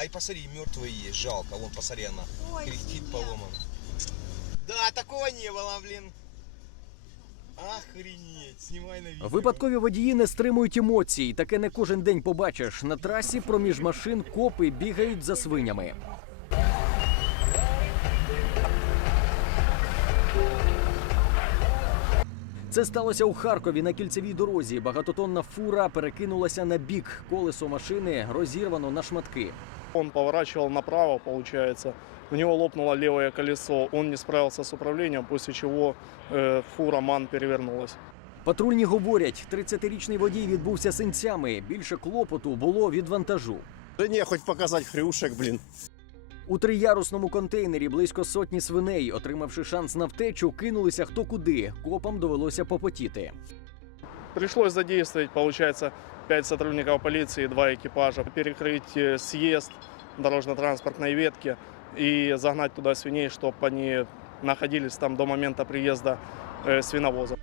А и посмотри, мертвые есть, жалко. Вон, посмотри, она Ой, кряхтит поломана. Да, такого не было, блин. Охренеть, снимай на видео. Випадкові водії не стримують емоцій. Таке не кожен день побачиш. На трасі проміж машин копи бігають за свинями. Це сталося у Харкові на кільцевій дорозі. Багатотонна фура перекинулася на бік. Колесо машини розірвано на шматки. Он поворачивал направо, получается. У него лопнуло левое колесо. Он не справился с управлением, после чего э, фура МАН перевернулась. Патрульні говорять, 30-річний водій відбувся синцями. Більше клопоту було від вантажу. Да не, хоть показать хрюшек, блин. У триярусному контейнері близько сотні свиней, отримавши шанс на втечу, кинулися хто куди. Копам довелося попотіти. Пришлось задействовать, получается, 5 сотрудников полиции, 2 экипажа, перекрыть э, съезд дорожно-транспортной ветки и загнать туда свиней, чтобы они находились там до момента приезда э, свиновоза.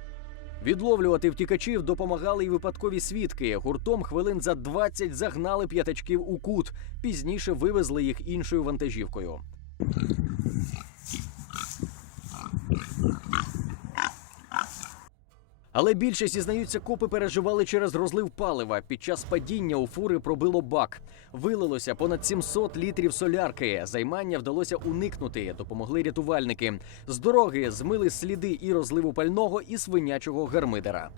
Відловлювати втікачів допомагали й випадкові свідки. Гуртом хвилин за 20 загнали п'ятачків у кут. Пізніше вивезли їх іншою вантажівкою. Але більше зізнаються, копи переживали через розлив палива. Під час падіння у фури пробило бак. Вилилося понад 700 літрів солярки. Займання вдалося уникнути. Допомогли рятувальники. З дороги змили сліди і розливу пального, і свинячого гармидера.